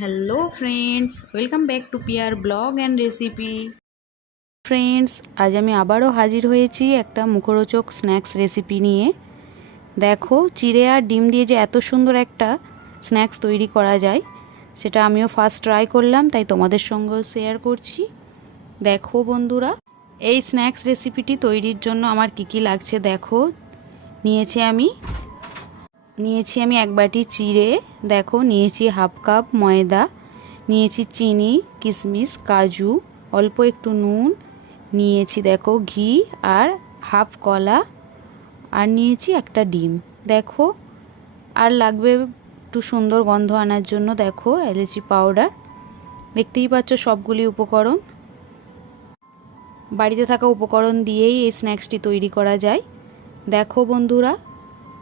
Hello friends, welcome back to পিয়ার blog and recipe. Friends, আজ আমি আবারও হাজির হয়েছি একটা মুখরোচক স্ন্যাক্স রেসিপি নিয়ে। দেখো, চিড়ে আর ডিম দিয়ে যে এত সুন্দর একটা স্ন্যাক্স তৈরি করা যায়, সেটা আমিও ফার্স্ট ট্রাই করলাম, তাই তোমাদের সঙ্গেও শেয়ার করছি। দেখো বন্ধুরা, এই স্ন্যাক্স রেসিপিটি তৈরির জন্য আমার কী কী লাগছে দেখো। নিয়েছি আমি এক বাটি চিড়ে, দেখো নিয়েছি হাফ কাপ ময়দা, নিয়েছি চিনি, কিশমিশ, কাজু, অল্প একটু নুন, নিয়েছি দেখো ঘি আর হাফ কলা, আর নিয়েছি একটা ডিম। দেখো, আর লাগবে একটু সুন্দর গন্ধ আনার জন্য দেখো এলাচি পাউডার। দেখতেই পাচ্ছ সবগুলি উপকরণ। বাড়িতে থাকা উপকরণ দিয়েই এই স্ন্যাক্সটি তৈরি করা যায়। দেখো বন্ধুরা,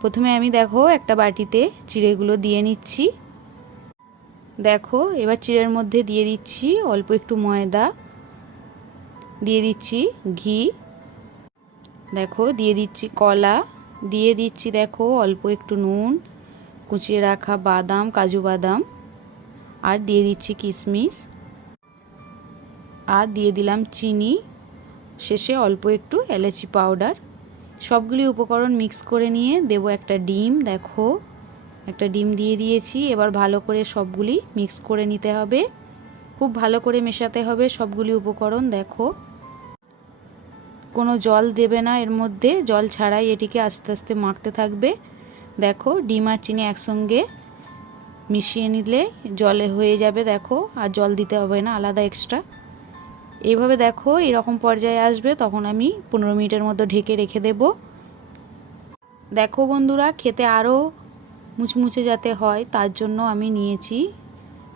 প্রথমে আমি দেখো একটা বাটিতে চিড়েগুলো দিয়ে নিচ্ছি। দেখো, এবার চিড়ের মধ্যে দিয়ে দিচ্ছি অল্প একটু ময়দা, দিয়ে দিচ্ছি ঘি, দেখো দিয়ে দিচ্ছি কলা, দিয়ে দিচ্ছি দেখো অল্প একটু নুন, কুচিয়ে রাখা বাদাম, কাজু বাদাম, আর দিয়ে দিচ্ছি কিশমিশ, আর দিয়ে দিলাম চিনি, শেষে অল্প একটু এলাচি পাউডার। সবগুলি উপকরণ মিক্স করে নিয়ে দেবো একটা ডিম। দেখো, একটা ডিম দিয়ে দিয়েছি। এবার ভালো করে সবগুলি মিক্স করে নিতে হবে, খুব ভালো করে মেশাতে হবে সবগুলি উপকরণ। দেখো, কোনো জল দেবে না এর মধ্যে, জল ছাড়াই এটিকে আস্তে আস্তে মাখতে থাকবে। দেখো, ডিম আর চিনি একসঙ্গে মিশিয়ে নিলে জলে হয়ে যাবে। দেখো, আর জল দিতে হবে না আলাদা এক্সট্রা। এইভাবে দেখো এরকম পর্যায়ে আসবে, তখন আমি 15 মিনিটের মধ্যে ঢেকে রেখে দেব। দেখো বন্ধুরা, খেতে আরও মুচমুচে যাতে হয় তার জন্য আমি নিয়েছি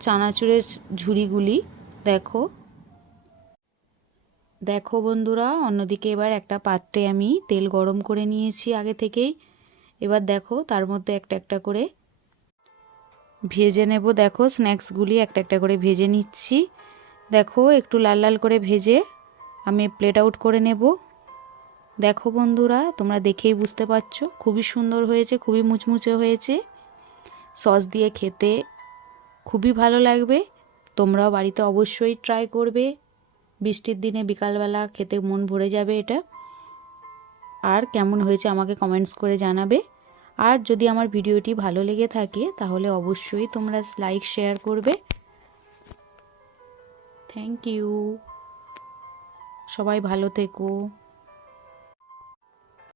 চানাচুরের ঝুড়িগুলি। দেখো দেখো বন্ধুরা, অন্যদিকে এবার একটা পাত্রে আমি তেল গরম করে নিয়েছি আগে থেকেই। এবার দেখো তার মধ্যে একটা একটা করে ভেজে নেব। দেখো, স্ন্যাক্সগুলি একটা একটা করে ভেজে নিচ্ছি। দেখো, একটু লাল লাল করে ভেজে আমি প্লেট আউট করে নেব। দেখো বন্ধুরা, তোমরা দেখেই বুঝতে পারছো খুবই সুন্দর হয়েছে, খুবই মুচমুচে হয়েছে। সস দিয়ে খেতে খুবই ভালো লাগবে। তোমরাও বাড়িতে অবশ্যই ট্রাই করবে। বৃষ্টির দিনে বিকালবেলা খেতে মন ভরে যাবে এটা। আর কেমন হয়েছে আমাকে কমেন্টস করে জানাবে। আর যদি আমার ভিডিওটি ভালো লেগে থাকে তাহলে অবশ্যই তোমরা লাইক শেয়ার করবে। Thank you. সবাই ভালো থেকো।